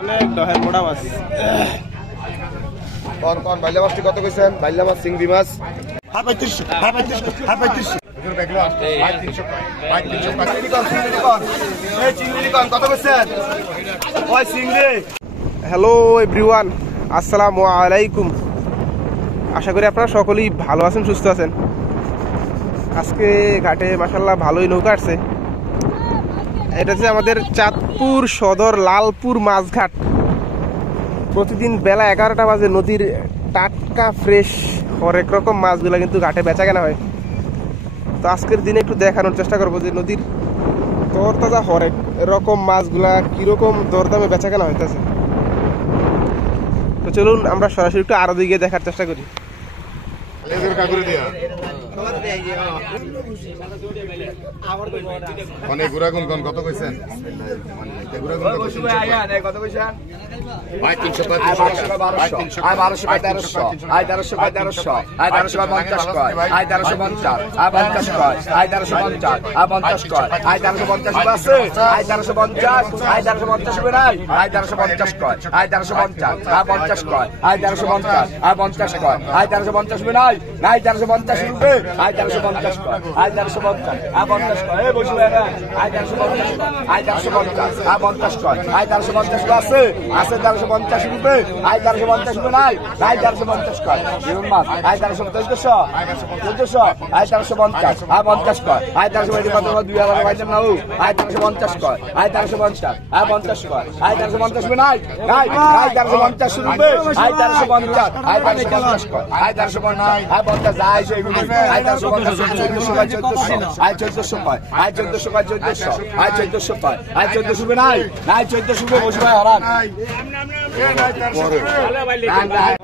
অনেক দহের মোটা মাছ। কোন কোন বাইলা মাছটি কত কইছেন? বাইলা মাছ, চিংড়ি মাছ 35 হ্যালো এভরিওয়ান, আসসালামু আলাইকুম। আশা করি আপনারা সকলেই ভালো আছেন, সুস্থ আছেন। আজকে ঘাটে মাশাআল্লাহ ভালোই নৌকা আসছে। এটা হচ্ছে আমাদের চাঁদপুর সদর লালপুর মাছঘাট। প্রতিদিন বেলা 11টা বাজে নদীর টাটকা ফ্রেশ হরেক রকম মাছগুলো কিন্তু ঘাটে বেচা কেনা হয়। তো আজকের দিনে একটু দেখানোর চেষ্টা করবো যে নদীর তরতাজা হরেক রকম মাছগুলা কিরকম দরদামে বেচা কেনা হইতেছে। তো চলুন আমরা সরাসরি একটু আরো দিকে দেখার চেষ্টা করি। কত কইছেন?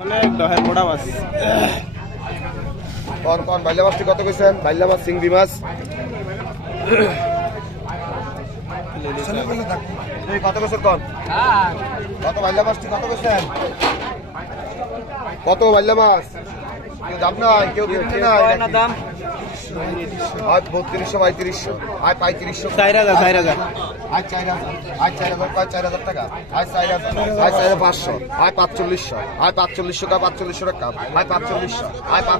অনেক দহের মোটা মাছ। কোন কোন বাইলা মাছটি কত কইছেন? বাইলা মাছ, চিংড়ি মাছ কত কইছেন? কোন কত বাইলা মাছটি কত কইছেন? কত বাইলা মাছ? কেউ দাম নাই, কেউ কিনতে নাই দাম। 3200, 3500, 3500, 4000 4000 4000 টাকা, 4500, 4500, 4500 টাকা, 4500 টাকা, 4500,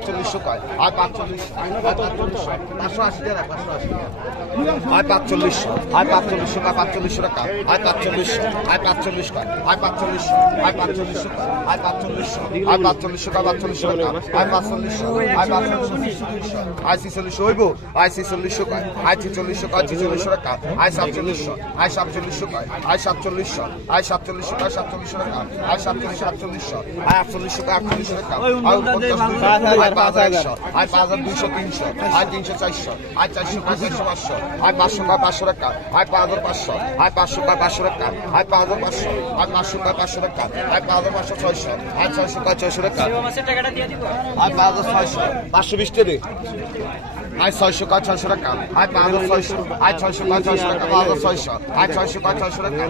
4500 কয়, 4500, 580 টাকা, 580, 4500, 4500 টাকা, 4500 টাকা, 4500, 45 কয়, 4500, 4500 কয়, 4500, 4500 টাকা, 4500 টাকা, 4500, 46 হইব, 46 কয়, 46 কয়, 46 টাকা, 47, 47 কয়, 47, 47 কয়, 47 টাকা, 47, 48 কয়, 48 টাকা, 5000, 5200, 300, 300, 400, 400 কয়, 500, 500 কয়, 500 টাকা, 5500, 500 কয়, 500 টাকা, 5500, 500 কয়, 500 টাকা, 5500, 600, 600 কয়, 600 টাকা, 5600, 520 টাকা, 600 কয়, 600 টাকা, 5600, 600 কয়, 600 টাকা, 5600, 600 কয়, 600 টাকা,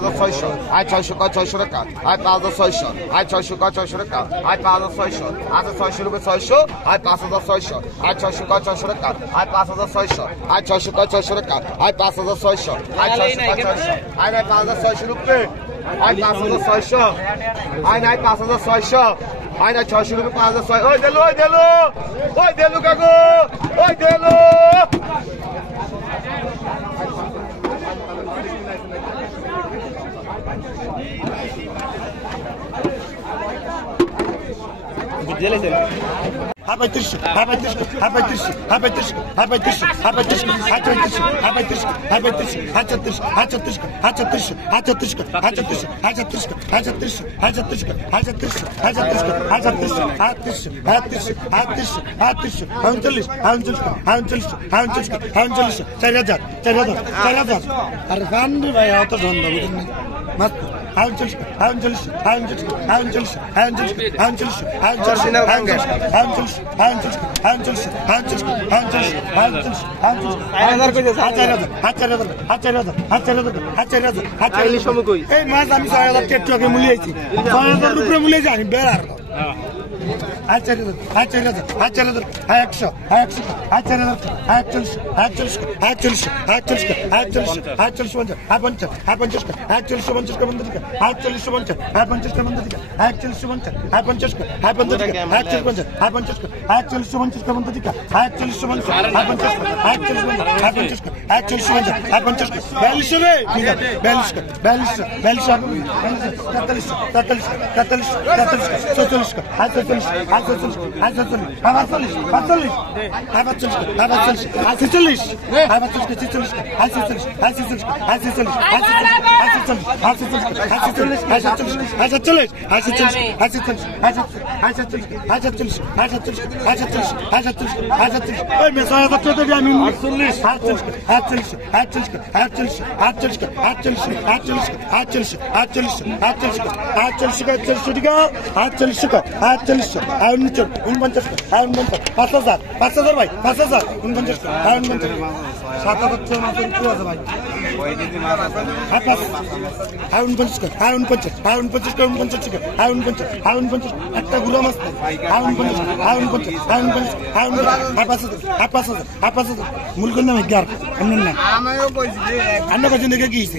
5600, 600 কয়, 600 টাকা, 5600, 600 কয়, 600 টাকা, 5600, 600 রুপে 600, 5600, 600 কয়, 600 টাকা, 5600, 600 কয়, 600 টাকা, 5600, 5600 রুপে, 5600, 5600, 600 রুপে, 5600, ওই দেলো, ওই দেলো, ওই দেলো কাকু, ওই দেলো। বুঝলেন? 35, 35, 35, 35, 35, 35, 35, 35, 35, 38, 38, 38, 38, 38, 38, 38, 38, 38, 4000 আর গান ভাই অত ধন্দা বুঝেন না। 39, 39, 39, 39, 39, 39, 39, 39, এই মাছ আমি 6000 টাকা মূল্য আইছি, 6000 রুপে মূল্য জানি বেড়ার আয় 4000 আয় 4000 আয় 4000 আয় 100 আয় 100 আয় 4000 আয় 40 আয় 40 আয় 40 আয় 40 আয় 40 আয় 40 আয় 50 আয় 50 আয় 40 50 কা বন্ধ দিকা আয় 40 50 আয় 50 কা বন্ধ দিকা আয় 40 50 আয় 50 আয় 50 আয় 40 50 আয় 50 আয় 40 50 কা বন্ধ দিকা আয় 40 50 আয় 50 আয় 40 আয় 50 আয় 40 50 আয় 50 42 রে 42 42 42 43 43 43 44 আয় 44 আয় 44 আয় 44 আয় 44 45 আয় 45 আয় 45 আয় 46 আয় 45 আয় 46 আয় 46 আয় 46 আয় 46 আয় 46 আয় 46 আয় 46 আয় 46 আয় 46 আয় 47 আয় 47 আয় 47 আয় 47 আয় 47 আয় 47 আয় 47 আয় 47 আয় 47 আয় 47 ওই মেসায় কত দেবি আমি 48 48 48 48 48 48 48 48 48 48 টাকা 48 টাকা 48 আয় 49 49 আয় 5000 5000 ভাই 5000 49 আয় 49 7000 মাত্র কি আছে ভাই আয় 49 আয় 49 আয় 49 আয় 49 আয় 49 একটা গুলো মাছ আয় 49 আয় 49 আয় 49 আয় 5000 আয় 5000 মূল কোন নাম গার এমন না আমিও কইছি আন্না কইছি নাকি কি হইছে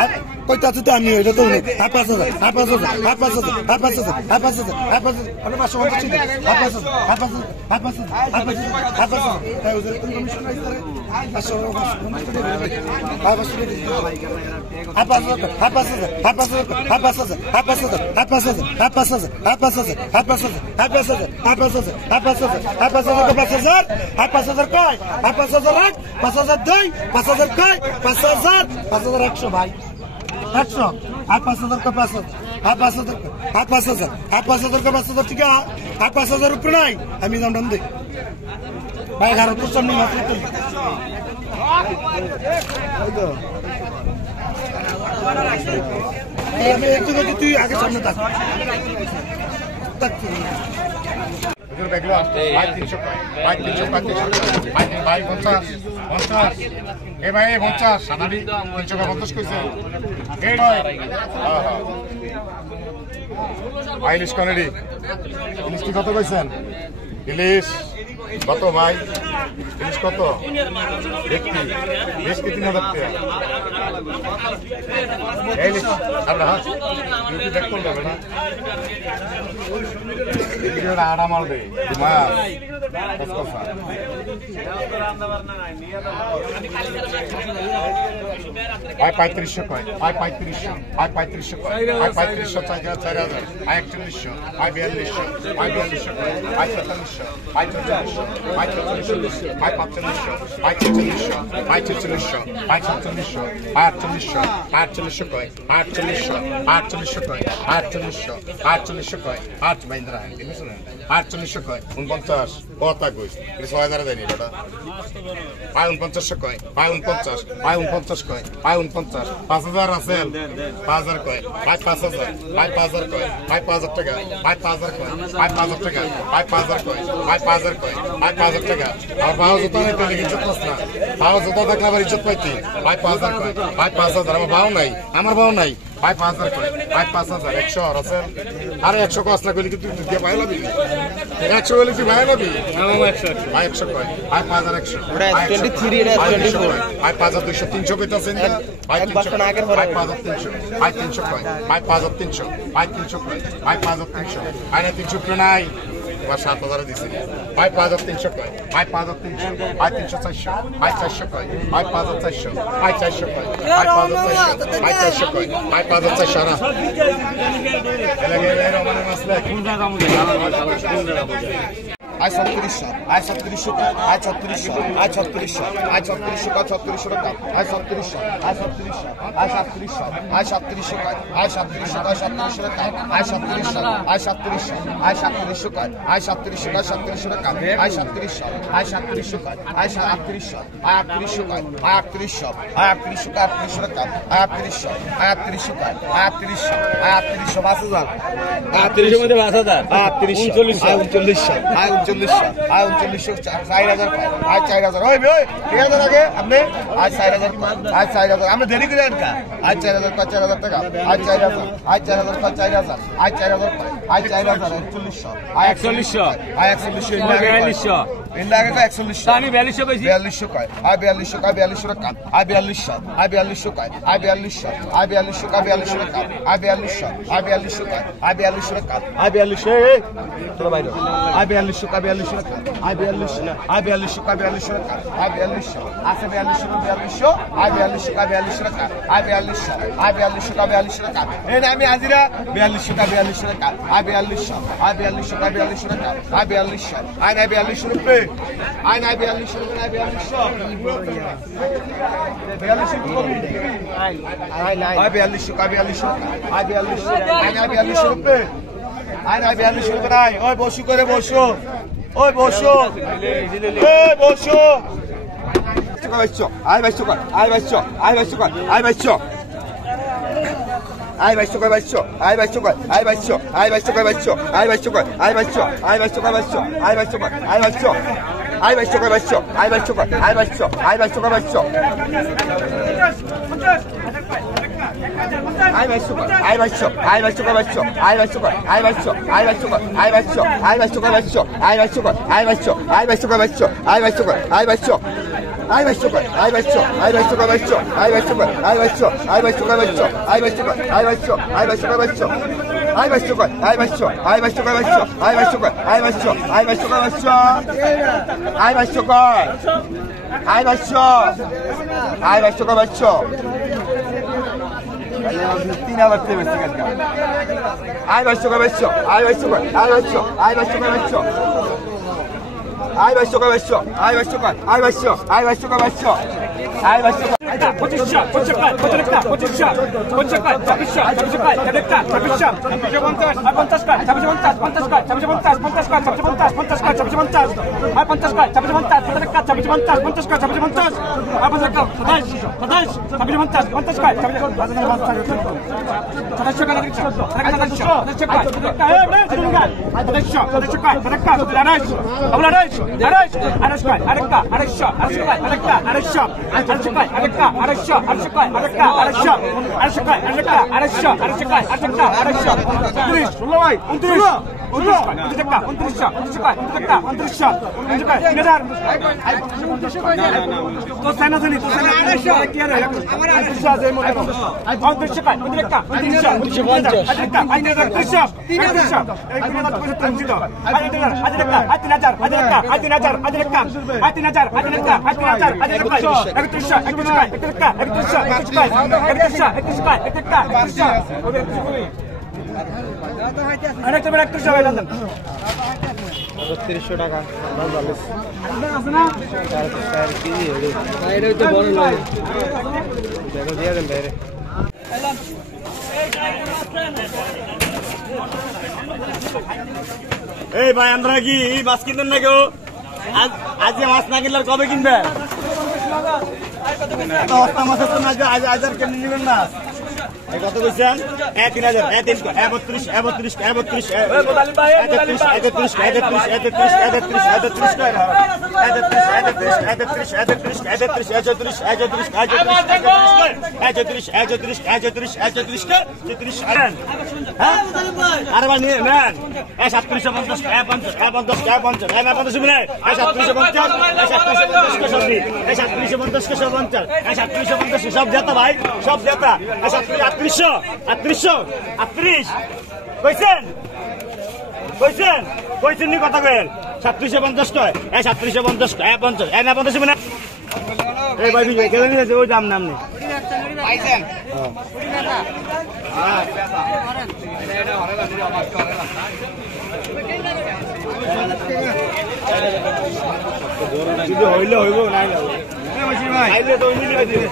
আর কইতা তো আমি এটা তো আয় 5000 আয় 5000 আয় 5000 আয় 5000 আয় 5000 আয় 5000 আমি 550 ছিল আয় 5000 আয় 5000 আয় 5000 আয় 5000 আয় 5000 তাই ওদের কোন কমিশন আইছে রে 550 ভাই 100 5,000 का 5,000 ठीक है 5,000 रुपये নাই আমি দাম দাম দেই ভাই ঘর তো সামনে মাত্র তো তুই আগে সামনে থাক ইলিশ কনেডি ইলিশ কি কত কইছেন ইলিশ কত ভাই ইলিশ কত দেখি বেশ কি 3000 টাকা ইলিশ আমরা দেখ করতে হবে না এটা আড়া মাল দে মাছ আয় 3500 কয় আয় 3500 আয় 3500 কয় আয় 3500 4000 আয় 4100 আয় 4200 আয় 4200 কয় আয় 4700 আয় 4400 আয় 4400 আয় 4500 আয় 4600 আয় 4600 আয় 4700 আয় 4800 আয় 4800 কয় আয় 4800 আয় 4800 কয় আয় 4800 আয় 4800 কয় আট বাইন্দরা এনে শুনেন 4800 কয় 49 কত কইছ 6000 দেনি বেটা আয় 4900 কয় আয় 49 আয় 49 কয় আয় 49 5000 আছেন 5000 কয় আয় 5000 আয় 5000 কয় আয় 5000 টাকা আয় 5000 কয় আয় 5000 টাকা আয় 5000 কয় আয় 5000 কয় আয় 5000 টাকা আর বাও জুতা নাই তো লিখে চুপ না বাও জুতা থাকলে আবার ইজ্জত পাইতি আয় 5000 কয় আয় 5000 আমার বাও নাই আমার বাও নাই আয় 5000 কয় আয় 5000 100 আছেন আরে 100 কষ্ট না কইলি কি তুই দিয়ে ভাই লাবি 100 কইলি তুই ভাই লাবি 100 আয় 100 কয় আয় 5100 ওটা 23 এটা 24 আয় 5200 300 কইতাছেন আয় 300 আয় 5300 আয় 300 কয় আয় 5300 আয় 300 কয় আয় 5300 আয় না 300 কয় নাই বা 7000 দিছি আয় 5300 কয় আয় 5300 আয় 300 400 আয় 400 কয় আয় 5400 আয় 400 কয় আয় 5400 আয় 400 কয় আয় 5400 না এলাকে রমানের মাসলে কোন জায়গা মুগে আয় 3700 আয় 3700 আয় 3600 আয় 3600 আয় 3600 কা 3600 টাকা আয় 3700 আয় 3700 আয় 3700 আয় 3700 আয় 3700 কা 3700 টাকা আয় 3700 আয় 3700 আয় 3700 কা আয় 3700 কা 3700 টাকা আয় 3700 আয় 3700 কা আয় 3800 আয় 3800 কা আয় 3800 আয় 3800 কা 3800 টাকা আয় 3800 আয় 3800 কা আয় 3800 আয় 3800 5000 3800 মধ্যে 5000 আয় 39 আয় 39 3900 আয় 3900 4000 পায় আয় 4000 ওই 3000 আগে আপনি আয় 4000 আয় 4000 আমরা দেরি করে আনকা আয় 4000 4000 টাকা আয় 4000 আয় 4000 4000 আয় 4000 আয় 4000 4100 আয় 4100 আয় 4100 ইন্ডা আগে 4100 আমি 4200 কইছি 4200 কয় আয় 4200 কয় 4200 টাকা আয় 4200 আয় 4200 কয় আয় 4200 আয় 4200 কয় 4200 টাকা আয় 4200 আয় 4200 কয় আয় 4200 টাকা আয় 4200 তোরা বাইরে আয় 4200 কয় 4200 টাকা আয় 4200 আয় 4200 কয় 4200 টাকা আয় 4200 আছে 4200 আয় 4200 কয় 4200 টাকা আয় 4200 আয় 4200 কয় 4200 টাকা এই না আমি আজিরা 4200 কয় 4200 টাকা আয় 4200 আয় 4200 কয় 4200 টাকা আয় 4200 আয় না 4200 রুপে আয় না 4200 রুপে না 4200 আয় 4200 কয় 4200 আয় 4200 আয় না 4200 রুপে আয় না 4200 রুপে নাই ওই বসু করে বসো ওই বসো এই বসো আয় 2200 কর আয় 2200 আয় 2200 কর আয় 2200 আয় 2200 কর 2200 আয় 2200 কর আয় 2200 আয় 2200 কর 2200 আয় 2200 কর আয় 2200 আয় 2200 কর 2200 আয় 2200 কর আয় 2200 আয় 2200 কর 2200 আয় 2200 কর আয় 2200 আয় 2200 কর 2200 আয় 2200 কর আয় 2200 আয় 2200 কর 2200 আয় 2200 কর আয় 2200 আয় 2200 কর আয় 2200 আয় 2200 কর 2200 আয় 2200 কর আয় 2200 আয় 2200 কর 2200 আয় 2200 কর আয় 2200 আয় 2200 কর আয় 2200 আয় 2200 কর 2200 আয় 2200 কর আয় 2200 আয় 2200 কর 2200 আয় 2200 কর আয় 2200 আয় 2200 কর 2200 আয় 2200 কর আয় 2200 আয় 2200 কর 2200 আয় 2200 কর আয় 2200 আয় 2200 কর 2200 আয় 2200 কর আয় 2200 আয় 2200 কর 2200 3000 থেকে বেশি কাটকা আয় 2200 কর 2200 আয় 2200 কর আয় 2200 আয় 2200 কর 2200 আয় 2200 কর 2200 আয় 2200 কর আয় 2200 আয় 2200 কর 2200 আয় 2200 টাকা দিয়ে দেন বাইরে এই ভাই আমরা কি মাছ কিনবেন না কেউ আজ মাছ না কিনলে কবে কিনবেন মাছ আজ আর কেমনি নিবেন না কত কইছেন 3000 32 32 32 সব যেতা ভাই সব যেতা 38 কইছেন কইছেন নি কথা কইল 3750 কয় 3750 কয় 50 না 50 না এই ভাই বিজয় কেন নিয়েছে ওই দাম নাম নেই আইছেন যদি হইলে হইব নাই আইলে তো মিলিয়ে দিবে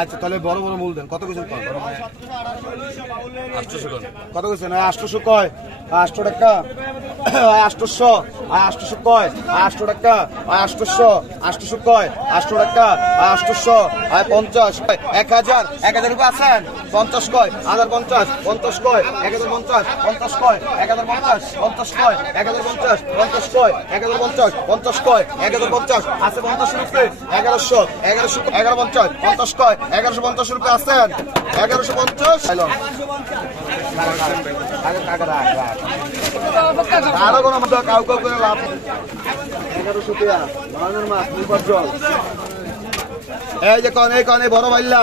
আচ্ছা তাহলে বড় বড় মূল দেন কত কিছু কত কিছু না 800 কয় 800 টাকা 800 800 কয় 800 টাকা 800 কয় 800 টাকা 800 50 1000 1000 রুপে আছেন 50 কয় 1050 50 কয় 1050 50 কয় 1050 50 কয় 1050 50 কয় 1050 50 কয় 1050 আছে 50 রুপে 1100 1150 50 কয় 1150 রুপে আছেন 1150 আরো কোন কাউ কাউ করে লাভ 1100 টাকা মানের মাছ নির্বাচন এই যে কনে বড় বাইল্লা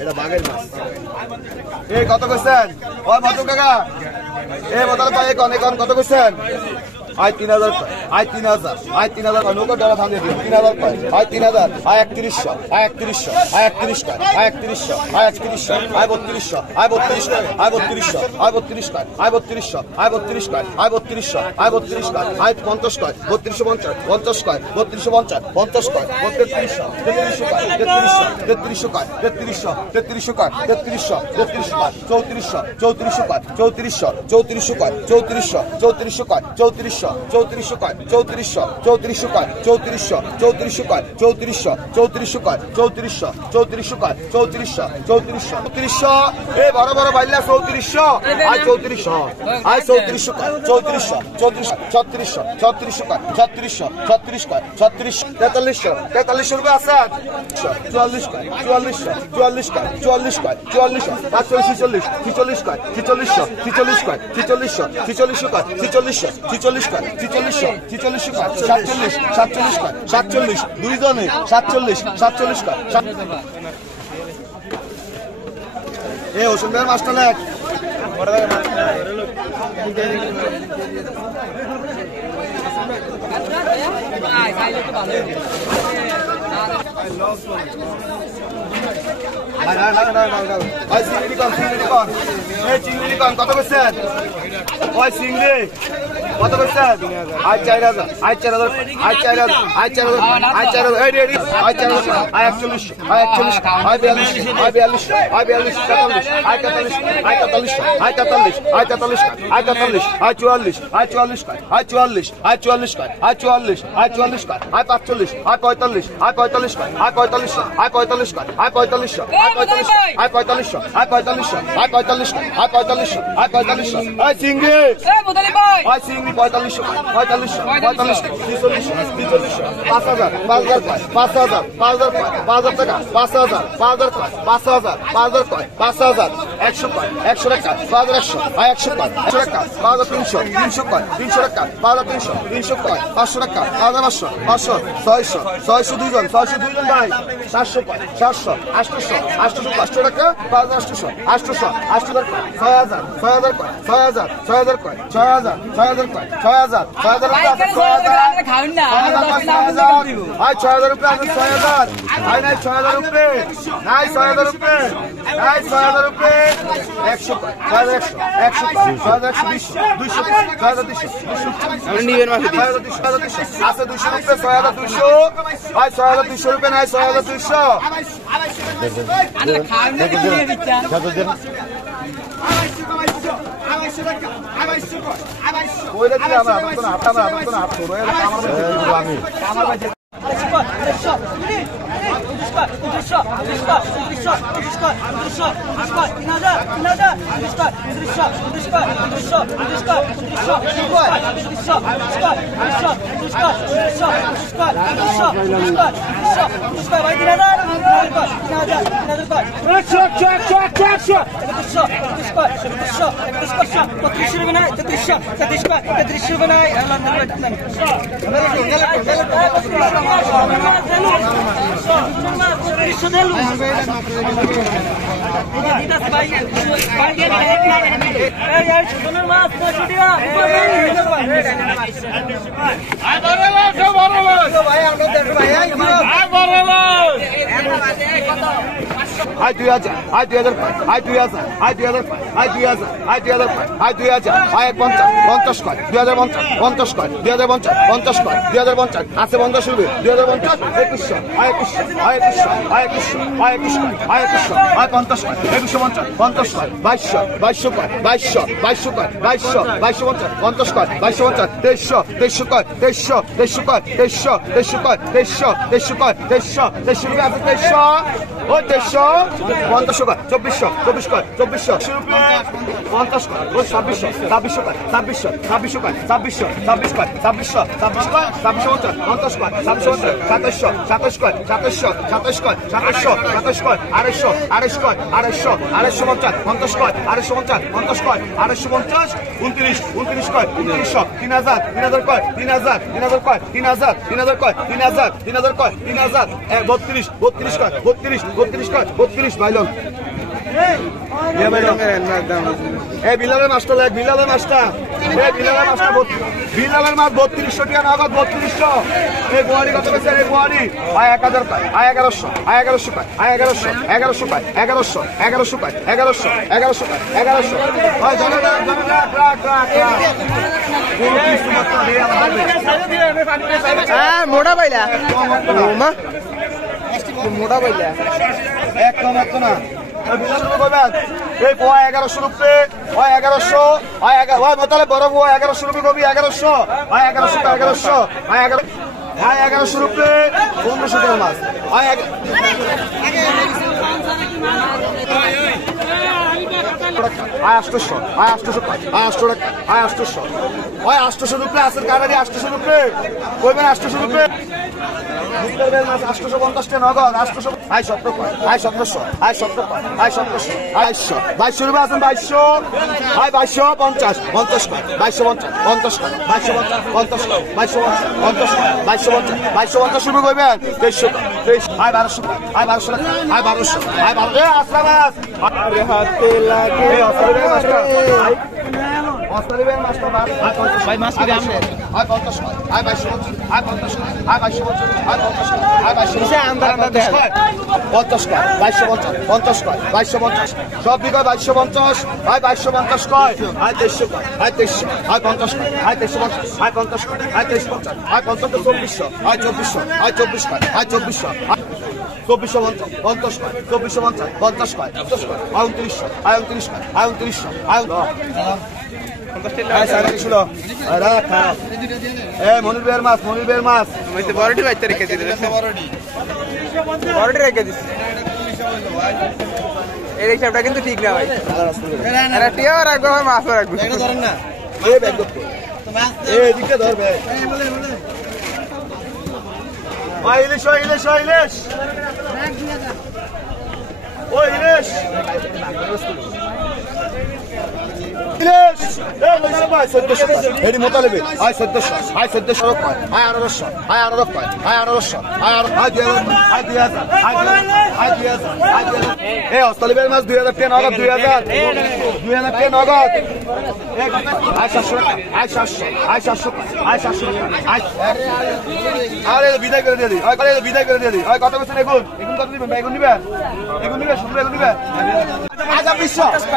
এটা বাঘের মাছ এই কত কইছেন ওই মত কাকা এই বদল পাই কনে কত কইছেন আই 3000 আই 3000 আই 3000 নৌকা ডলা ভাঙে দিও 3000 I 3000 I 3100 I 3100 I 3100 I 3100 I 3100 I 3200 I 3200 I 3200 I 3200 I 3200 I 3200 I 3200 I 3200 I 50 3250 50 3250 50 3300 3300 এই বড় বড় বাইল্লা 3400 আই 3400 আই 3400 3400 3400 36 43 রুপে আছে 44 44 দুইজনে 47 এ ওষুধের মাছটা লেখ কত করছেন ওই চিংড়ি কত করছেন I 4000 I 4000 I 4000 I 4000 I 4000 এই ready I 4000 I 41 I 41 I 42 I 42 I 42 43 I 43 I 43 I 43 I 43 I 44 I 44 I 44 I 44 I 44 I 44 I 44 I 45 I 45 I 45 I 45 I 45 I 45 I 45 I 45 I 45 I 45 I 45 I 45 I চিংড়ি I চিংড়ি 45 45 45 5000 5000 5000 5000 টাকা 5000 5000 5000 5000 100 টাকা 5100 I 100 টাকা 5300 300 টাকা 5300 300 500 টাকা 5500 500 600 দুইজন ভাই 700 800 500 টাকা 5800 800 টাকা 6000 খাওন না আই 6000 রুপে আছে 6000 আই নাই 6000 রুপে নাই 6000 রুপে নাই 6000 রুপে 100 200 200 নিবেন মাসে আছে 200 রুপে 6200 আই 6200 রুপে নাই 6200 খাওন না দিয়ে দিচ্ছা কইলে কি আমরা হাত ধরে আমি আয় 2000 আয় 2000 আয় 2000 আয় 2000 আয় 2000 আয় 2000 আয় 2000 আয় 50 50 কয় 2050 50 কয় 2050 50 কয় 2050 আছে 50 শুরু 2050 2100 আয় 2100 আয় 2100 আয় 2100 আয় 2100 আয় 2100 আয় 50 কয় 2150 50 কয় 2200 কয় 2200 কয় 2200 2250 50 কয় 2250 2300 কয় 2300 কয় 2300 কয় 2300 কয় 2300 কয় 2300 ওই 2300 50 কয় 2400 কয় 2400 50 কয় ওই 2600 কয় 2600 কয় 2600 কয় 2600 কয় 2600 কয় 2700 কয় 2700 কয় 2700 কয় 250 কয় 250 কয় 250 কয় 250 29 কয় 3000 কয় 3000 কয় 3000 কয় 3000 কয় 32 কয় 32 বাইলন বিলালের মাছটা লাগ বিলালের মাছটা বিলালের মাছ 3200 টাকা নগদ 3200 এই গোয়ালি কত বেচে এই গোয়ালি আয় 1000 কয় আয় 1100 আয় 1100 কয় আয় 1100 কয় 1100 কয় 1100 কয় 1100 হয় জানা হ্যাঁ মোটা পাইলা মোটা পাইলা এক না এই পোয়া 1100 রুপে হয় 1100 হয় 11 হয় মতালে বড় পোয়া 1100 রুপে কবি 1100 হয় 1100 হয় 1100 রুপে 1500 টাকা মাছ হয় আয় 800 আয় 800 আয় 800 আয় 800 হয় 800 রুপে আছে কারারি 800 রুপে কইবেন 800 রুপে মুক্তার মাছ 850 টাকা নগদ 800 আয় 17 আয় 1700 আয় 17 আয় 1700 আয় 2200 রুপে আছেন 2200 আয় 2250 50 2250 2250 2250 রুপে কইবেন 2300 আয় 1200 আয় 1200 আয় 1200 আয় 1200 আসলা মাছ আরে হাতে লাগে অস্ট্রেলিয়ার মাছটা ভাই মাছ কি দাম আয় 50 আয় 2200 আয় 50 আয় 2200 আয় 50 আয় 2200 আমদার দেন 50 কয় 2250 50 কয় 2250 সব বিঘা 2250 আয় 2250 কয় আয় 2300 কয় আয় 2300 আয় 50 কয় আয় 2350 আয় 50 কয় আয় 2350 আয় 50 তো 2400 আয় 2400 আয় 24 কয় আয় 2400 2450 কয় 2450 কয় 50 কয় আয় 2900 আয় 29 কয় আয় 2900 আয় মনির মাছ বড়টি বাইতে রেখে দিলে বড়টি রেখে দিচ্ছে এই হিসাবটা কিন্তু ঠিক না ভাই টিয়াও রাখবো ভাই মাছও রাখবো না এদিকে ধরবে ইলিশ ইলিশ ইলিশ ও ইলিশ এটি মোতালেবে আয় 1400 আয় 1400 কয় আয় 1800 আয় 1800 কয় আয় 1800 আয় 2000 আয় 2000 এই অস্ট্রেলিয়ার মাছ 2000 টাকা নগদ 2000 টাকা নগদ আয় 700 আয় 700 আয় 700 আয় 700 আয় আরে বিদায় করে দিয়ে দিই আরে বিদায় করে দিয়ে দিই আয় কত বছর এখন কত দিবেন বেগুন দিবেন শুধু বেগুন দিবেন আজ 50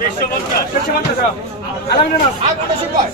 দেড়শো পঞ্চাশ